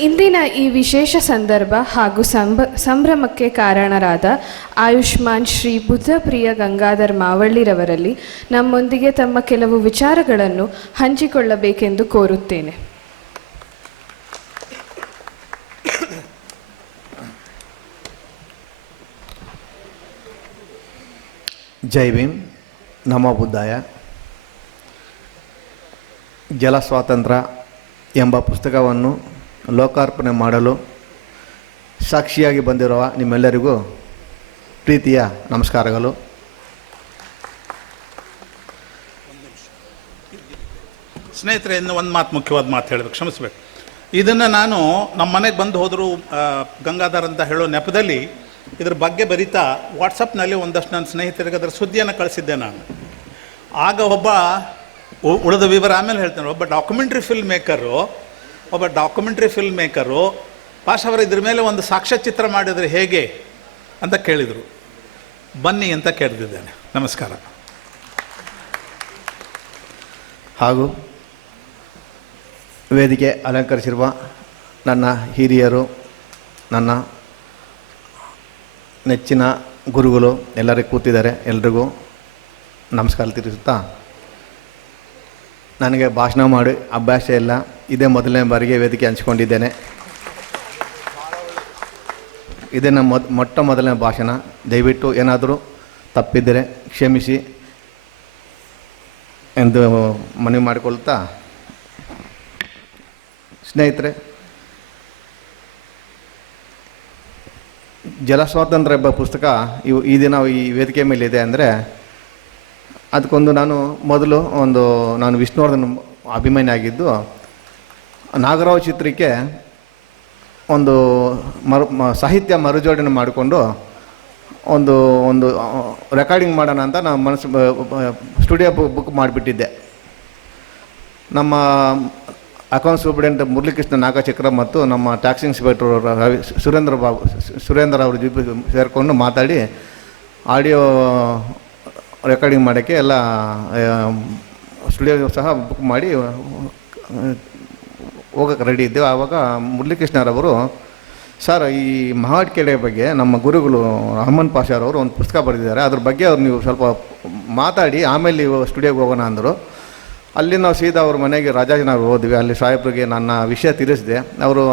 ಇಂದಿನ ಈ ವಿಶೇಷ ಸಂದರ್ಭ ಹಾಗೂ ಸಂಭ, ಸಂಭ್ರಮಕ್ಕೆ ಕಾರಣರಾದ ಆಯುಷ್ಮಾನ್ ಶ್ರೀ ಬುದ್ಧಪ್ರಿಯ ಗಂಗಾಧರ್ ಮಾವಳ್ಳಿರವರಲ್ಲಿ ನಮ್ಮೊಂದಿಗೆ ತಮ್ಮ ಕೆಲವು ವಿಚಾರಗಳನ್ನು ಹಂಚಿಕೊಳ್ಳಬೇಕೆಂದು ಕೋರುತ್ತೇನೆ. ಜೈ ಭೀಮ್. ನಮ ಬುದ್ಧಾಯ ಜಲ ಸ್ವಾತಂತ್ರ್ಯ ಎಂಬ ಪುಸ್ತಕವನ್ನು ಲೋಕಾರ್ಪಣೆ ಮಾಡಲು ಸಾಕ್ಷಿಯಾಗಿ ಬಂದಿರುವ ನಿಮ್ಮೆಲ್ಲರಿಗೂ ಪ್ರೀತಿಯ ನಮಸ್ಕಾರಗಳು. ಸ್ನೇಹಿತರೆ, ಇನ್ನು ಒಂದು ಮಾತು ಮುಖ್ಯವಾದ ಮಾತು ಹೇಳಬೇಕು. ಕ್ಷಮಿಸ್ಬೇಕು. ಇದನ್ನು ನಾನು ನಮ್ಮ ಮನೆಗೆ ಬಂದು ಹೋದರೂ ಗಂಗಾಧರ್ ಅಂತ ಹೇಳೋ ನೆಪದಲ್ಲಿ ಇದ್ರ ಬಗ್ಗೆ ಬರೀತಾ ವಾಟ್ಸಪ್ನಲ್ಲಿ ಒಂದಷ್ಟು ನನ್ನ ಸ್ನೇಹಿತರಿಗೆ ಅದರ ಸುದ್ದಿಯನ್ನು ಕಳಿಸಿದ್ದೆ ನಾನು. ಆಗ ಒಬ್ಬ ಉಳಿದ ವಿವರ ಆಮೇಲೆ ಹೇಳ್ತೇನೆ. ಒಬ್ಬ ಡಾಕ್ಯುಮೆಂಟ್ರಿ ಫಿಲ್ಮ್ ಮೇಕರು ಒಬ್ಬ ಡಾಕ್ಯುಮೆಂಟ್ರಿ ಫಿಲ್ಮ್ ಮೇಕರು ಪಾಶ್ ಅವರು ಇದ್ರ ಮೇಲೆ ಒಂದು ಸಾಕ್ಷ್ಯಚಿತ್ರ ಮಾಡಿದರೆ ಹೇಗೆ ಅಂತ ಕೇಳಿದರು. ಬನ್ನಿ ಅಂತ ಕೇಳ್ತಿದ್ದೇನೆ. ನಮಸ್ಕಾರ. ಹಾಗೂ ವೇದಿಕೆ ಅಲಂಕರಿಸಿರುವ ನನ್ನ ಹಿರಿಯರು, ನನ್ನ ನೆಚ್ಚಿನ ಗುರುಗಳು ಎಲ್ಲರಿಗೂ ಕೂತಿದ್ದಾರೆ ಎಲ್ರಿಗೂ ನಮಸ್ಕಾರ ತಿಳಿಸುತ್ತಾ. ನನಗೆ ಭಾಷಣ ಮಾಡಿ ಅಭ್ಯಾಸ ಇಲ್ಲ. ಇದೇ ಮೊದಲನೇ ಬಾರಿಗೆ ವೇದಿಕೆ ಹಂಚ್ಕೊಂಡಿದ್ದೇನೆ. ಇದೇ ನಮ್ಮ ಮೊಟ್ಟ ಮೊದಲನೇ ಭಾಷಣ. ದಯವಿಟ್ಟು ಏನಾದರೂ ತಪ್ಪಿದ್ದರೆ ಕ್ಷಮಿಸಿ ಎಂದು ಮನವಿ ಮಾಡಿಕೊಳ್ತಾ ಸ್ನೇಹಿತರೆ ಜಲಸ್ವಾತಂತ್ರ್ಯ ಎಂಬ ಪುಸ್ತಕ ಇವು ಈ ದಿನ ಈ ವೇದಿಕೆ ಮೇಲೆ ಇದೆ ಅಂದರೆ ಅದಕ್ಕೊಂದು ನಾನು ಮೊದಲು ಒಂದು, ನಾನು ವಿಷ್ಣುವರ್ಧನ್ ಅಭಿಮಾನಿ ಆಗಿದ್ದು ನಾಗರಾವ್ ಚಿತ್ರಕ್ಕೆ ಒಂದು ಮರು ಸಾಹಿತ್ಯ ಮರುಜೋಡಣೆ ಮಾಡಿಕೊಂಡು ಒಂದು ಒಂದು ರೆಕಾರ್ಡಿಂಗ್ ಮಾಡೋಣ ಅಂತ ನಾನು ಮನಸ್ಸು ಸ್ಟುಡಿಯೋ ಬುಕ್ ಮಾಡಿಬಿಟ್ಟಿದ್ದೆ. ನಮ್ಮ ಅಕೌಂಟ್ ಸೂಪ್ರಿಡೆಂಟ್ ಮುರಳೀಕೃಷ್ಣ ನಾಗಚಕ್ರ ಮತ್ತು ನಮ್ಮ ಟ್ಯಾಕ್ಸ್ ಇನ್ಸ್ಪೆಕ್ಟರ್ ರವಿ, ಸುರೇಂದ್ರ ಬಾಬು ಸುರೇಂದ್ರ ಅವರು ಜೊತೆ ಸೇರಿಕೊಂಡು ಮಾತಾಡಿ ಆಡಿಯೋ ರೆಕಾರ್ಡಿಂಗ್ ಮಾಡೋಕ್ಕೆ ಎಲ್ಲ ಸ್ಟುಡಿಯೋ ಸಹ ಬುಕ್ ಮಾಡಿ ಹೋಗೋಕ್ಕೆ ರೆಡಿ ಇದ್ದೆವು. ಆವಾಗ ಮುರಳೀಕೃಷ್ಣರವರು ಸರ್ ಈ ಮಹಾಡ್ ಕೆರೆ ಬಗ್ಗೆ ನಮ್ಮ ಗುರುಗಳು ಅಹಮನ್ ಪಾಷಾರವರು ಒಂದು ಪುಸ್ತಕ ಬರೆದಿದ್ದಾರೆ. ಅದ್ರ ಬಗ್ಗೆ ಅವ್ರು ನೀವು ಸ್ವಲ್ಪ ಮಾತಾಡಿ, ಆಮೇಲೆ ನೀವು ಸ್ಟುಡಿಯೋಗೆ ಹೋಗೋಣ ಅಂದರು. ಅಲ್ಲಿ ನಾವು ಸೀದಾ ಅವ್ರ ಮನೆಗೆ ರಾಜಾಜಿನವ್ರು ಹೋದ್ವಿ. ಅಲ್ಲಿ ಸಾಹೇಬ್ರಿಗೆ ನನ್ನ ವಿಷಯ ತಿಳಿಸಿದೆ. ಅವರು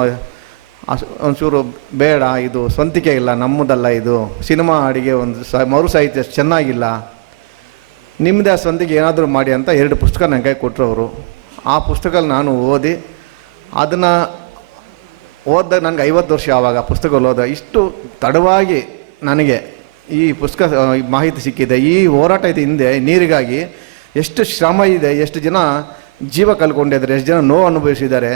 ಒಂಚೂರು ಬೇಡ, ಇದು ಸ್ವಂತಿಕೆ ಇಲ್ಲ, ನಮ್ಮದಲ್ಲ ಇದು. ಸಿನಿಮಾ ಹಾಡಿಗೆ ಒಂದು ಸ, ಮರು ಸಾಹಿತ್ಯ ಚೆನ್ನಾಗಿಲ್ಲ. ನಿಮ್ಮದೇ ಆ ಸ್ವಂತಿಗೆ ಏನಾದರೂ ಮಾಡಿ ಅಂತ ಎರಡು ಪುಸ್ತಕ ನನಗೆ ಕೊಟ್ಟರು ಅವರು. ಆ ಪುಸ್ತಕ ನಾನು ಓದಿ ಅದನ್ನು ಓದಿದಾಗ ನನಗೆ ಐವತ್ತು ವರ್ಷ ಆವಾಗ ಪುಸ್ತಕಗಳು ಓದ ಇಷ್ಟು ತಡವಾಗಿ ನನಗೆ ಈ ಪುಸ್ತಕ ಮಾಹಿತಿ ಸಿಕ್ಕಿದೆ. ಈ ಹೋರಾಟ ಇದೆ ಹಿಂದೆ ನೀರಿಗಾಗಿ ಎಷ್ಟು ಶ್ರಮ ಇದೆ, ಎಷ್ಟು ಜನ ಜೀವ ಕಲ್ಕೊಂಡಿದ್ದಾರೆ ಎಷ್ಟು ಜನ ನೋವು ಅನುಭವಿಸಿದ್ದಾರೆ.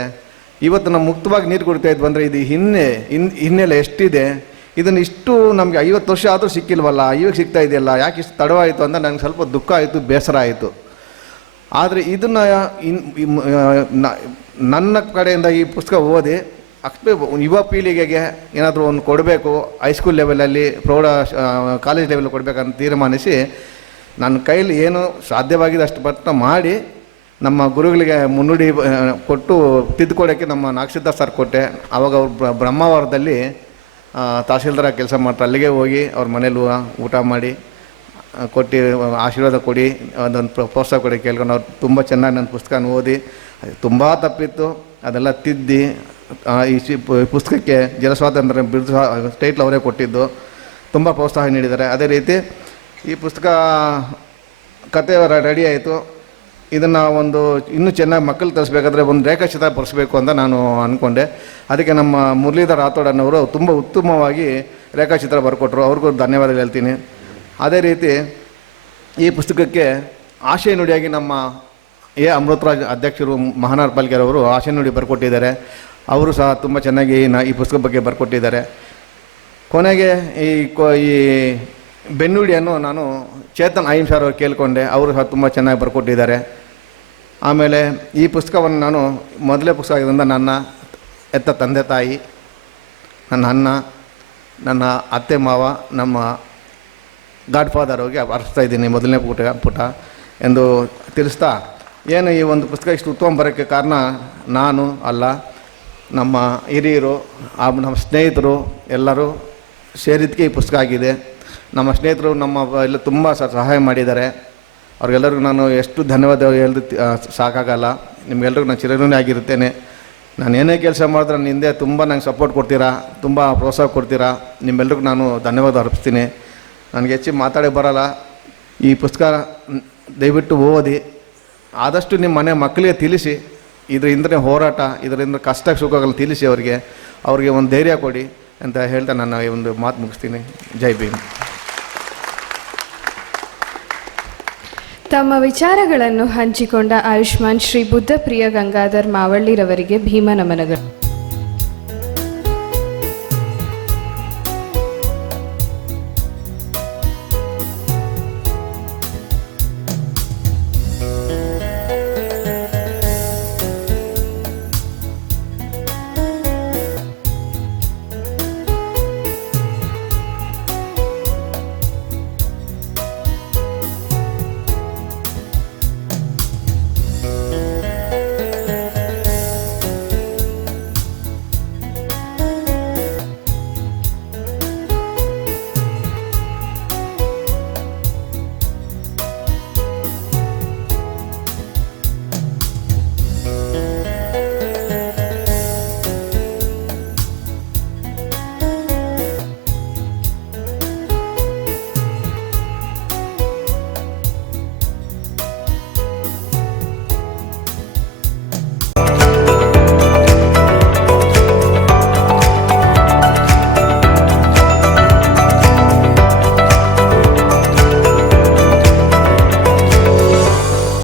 ಇವತ್ತು ನಾವು ಮುಕ್ತವಾಗಿ ನೀರು ಕುಡಿತಾ ಇದ್ವಿ ಅಂದರೆ ಇದು ಹಿನ್ನೆ, ಹಿನ್, ಹಿನ್ನೆಲೆ ಎಷ್ಟಿದೆ. ಇದನ್ನು ಇಷ್ಟು ನಮಗೆ ಐವತ್ತು ವರ್ಷ ಆದರೂ ಸಿಕ್ಕಿಲ್ವಲ್ಲ, ಇವಾಗ ಸಿಗ್ತಾ ಇದೆಯಲ್ಲ, ಯಾಕೆ ಇಷ್ಟು ತಡವಾಯಿತು ಅಂತ ನನಗೆ ಸ್ವಲ್ಪ ದುಃಖ ಆಯಿತು, ಬೇಸರ ಆಯಿತು. ಆದರೆ ಇದನ್ನು ಇನ್ ನನ್ನ ಕಡೆಯಿಂದ ಈ ಪುಸ್ತಕ ಓದಿ ಅಷ್ಟೇ ಯುವ ಪೀಳಿಗೆಗೆ ಏನಾದರೂ ಒಂದು ಕೊಡಬೇಕು ಹೈಸ್ಕೂಲ್ ಲೆವೆಲಲ್ಲಿ ಪ್ರೌಢ ಕಾಲೇಜ್ ಲೆವೆಲ್ ಕೊಡಬೇಕಂತ ತೀರ್ಮಾನಿಸಿ ನನ್ನ ಕೈಲಿ ಏನು ಸಾಧ್ಯವಾಗಿದೆ ಅಷ್ಟು ಮಾಡಿ ನಮ್ಮ ಗುರುಗಳಿಗೆ ಮುನ್ನುಡಿ ಕೊಟ್ಟು ತಿದ್ದುಕೊಡೋಕ್ಕೆ ನಮ್ಮ ನಾಕ್ಷಿದ್ದ ಸರ್ ಕೊಟ್ಟೆ. ಆವಾಗ ಅವ್ರು ಬ್ರ- ಬ್ರಹ್ಮಾವರದಲ್ಲಿ ತಹಸೀಲ್ದಾರ ಕೆಲಸ ಮಾಡ್ತಾರೆ ಅಲ್ಲಿಗೆ ಹೋಗಿ ಅವ್ರ ಮನೇಲಿ ಊಟ ಮಾಡಿ ಕೊಟ್ಟು, ಆಶೀರ್ವಾದ ಕೊಡಿ, ಅದೊಂದು ಪ್ರ- ಪ್ರೋತ್ಸಾಹ ಕೊಡಿ ಕೇಳ್ಕೊಂಡು. ಅವ್ರು ತುಂಬ ಚೆನ್ನಾಗಿ ನನ್ನ ಪುಸ್ತಕನ ಓದಿ ತುಂಬ ತಪ್ಪಿತ್ತು. ಅದೆಲ್ಲ ತಿದ್ದಿ ಈ ಪುಸ್ತಕಕ್ಕೆ ಜನಸ್ವಾತಂತ್ರ್ಯ ಬಿರುದು ಟೈಟ್ಲ್ ಅವರೇ ಕೊಟ್ಟಿದ್ದು. ತುಂಬ ಪ್ರೋತ್ಸಾಹ ನೀಡಿದ್ದಾರೆ. ಅದೇ ರೀತಿ ಈ ಪುಸ್ತಕ ಕತೆ ರೆಡಿ ಆಯಿತು. ಇದನ್ನು ಒಂದು ಇನ್ನೂ ಚೆನ್ನಾಗಿ ಮಕ್ಕಳು ತರಿಸ್ಬೇಕಾದ್ರೆ ಒಂದು ರೇಖಾಚಿತ್ರ ಬರೆಸಬೇಕು ಅಂತ ನಾನು ಅಂದ್ಕೊಂಡೆ ಅದಕ್ಕೆ ನಮ್ಮ ಮುರಳೀಧರ್ ರಾಥೋಡನ್ನವರು ತುಂಬ ಉತ್ತಮವಾಗಿ ರೇಖಾಚಿತ್ರ ಬರ್ಕೊಟ್ರು. ಅವ್ರಿಗೂ ಧನ್ಯವಾದಗಳು ಹೇಳ್ತೀನಿ. ಅದೇ ರೀತಿ ಈ ಪುಸ್ತಕಕ್ಕೆ ಆಶಯ ನುಡಿಯಾಗಿ ನಮ್ಮ ಎ. ಅಮೃತರಾಜ್ ಅಧ್ಯಕ್ಷರು ಮಹಾನಾರ್ ಪಾಲ್ಕೆರ್ ಅವರು ಆಶಯ ನುಡಿ ಬರ್ಕೊಟ್ಟಿದ್ದಾರೆ. ಅವರು ಸಹ ತುಂಬ ಚೆನ್ನಾಗಿ ಈ ಪುಸ್ತಕ ಬಗ್ಗೆ ಬರ್ಕೊಟ್ಟಿದ್ದಾರೆ. ಕೊನೆಗೆ ಈ ಕೊ, ಈ ಬೆನ್ನುಡಿಯನ್ನು ನಾನು ಚೇತನ್ ಐಮ್ ಅವ್ರು ಕೇಳಿಕೊಂಡೆ. ಅವರು ಸಹ ತುಂಬ ಚೆನ್ನಾಗಿ ಬರ್ಕೊಟ್ಟಿದ್ದಾರೆ. ಆಮೇಲೆ ಈ ಪುಸ್ತಕವನ್ನು ನಾನು ಮೊದಲೇ ಪುಸ್ತಕ ಆಗಿದ್ದರಿಂದ ನನ್ನ ಎತ್ತ ತಂದೆ ತಾಯಿ, ನನ್ನ ಅಣ್ಣ, ನನ್ನ ಅತ್ತೆ ಮಾವ, ನಮ್ಮ ಗಾಡ್ ಫಾದರ್ ಹೋಗಿ ಅರ್ಸ್ತಾ ಇದ್ದೀನಿ, ಮೊದಲನೇ ಪುಟ ಪುಟ ಎಂದು ತಿಳಿಸ್ತಾ, ಏನು ಈ ಒಂದು ಪುಸ್ತಕ ಇಷ್ಟು ಉತ್ತಮ ಬರೋಕ್ಕೆ ಕಾರಣ ನಾನು ಅಲ್ಲ. ನಮ್ಮ ಹಿರಿಯರು ನಮ್ಮ ಸ್ನೇಹಿತರು ಎಲ್ಲರೂ ಸೇರಿದ್ದಕ್ಕೆ ಈ ಪುಸ್ತಕ ಆಗಿದೆ. ನಮ್ಮ ಸ್ನೇಹಿತರು ನಮ್ಮ ಎಲ್ಲ ತುಂಬ ಸಹಾಯ ಮಾಡಿದ್ದಾರೆ. ಅವ್ರಿಗೆಲ್ಲರಿಗೂ ನಾನು ಎಷ್ಟು ಧನ್ಯವಾದ ಹೇಳಿದ್ರು ಸಾಕಾಗಲ್ಲ. ನಿಮಗೆಲ್ಲರಿಗೂ ನಾನು ಚಿರಋಣಿ ಆಗಿರುತ್ತೇನೆ. ನಾನು ಏನೇ ಕೆಲಸ ಮಾಡಿದ್ರೆ ನನ್ನ ಹಿಂದೆ ತುಂಬ ನಂಗೆ ಸಪೋರ್ಟ್ ಕೊಡ್ತೀರಾ, ತುಂಬ ಪ್ರೋತ್ಸಾಹ ಕೊಡ್ತೀರಾ. ನಿಮ್ಮೆಲ್ಲರಿಗೂ ನಾನು ಧನ್ಯವಾದ ಅರ್ಪಿಸ್ತೀನಿ. ನನಗೆ ಹೆಚ್ಚು ಮಾತಾಡಿ ಬರಲ್ಲ. ಈ ಪುಸ್ತಕ ದಯವಿಟ್ಟು ಓದಿ. ಆದಷ್ಟು ನಿಮ್ಮ ಮನೆ ಮಕ್ಕಳಿಗೆ ತಿಳಿಸಿ. ಇದರಿಂದ ಹೋರಾಟ, ಇದರಿಂದ ಕಷ್ಟ ಸುಖಗಳನ್ನು ತಿಳಿಸಿ ಅವರಿಗೆ. ಅವರಿಗೆ ಒಂದು ಧೈರ್ಯ ಕೊಡಿ ಅಂತ ಹೇಳ್ತಾ ನಾನು ಈ ಒಂದು ಮಾತು ಮುಗಿಸ್ತೀನಿ. ಜೈ ಭೀಮ್. ತಮ್ಮ ವಿಚಾರಗಳನ್ನು ಹಂಚಿಕೊಂಡ ಆಯುಷ್ಮಾನ್ ಶ್ರೀ ಬುದ್ಧಪ್ರಿಯ ಗಂಗಾಧರ್ ಮಾವಳ್ಳಿರವರಿಗೆ ಭೀಮ ನಮನಗಳು.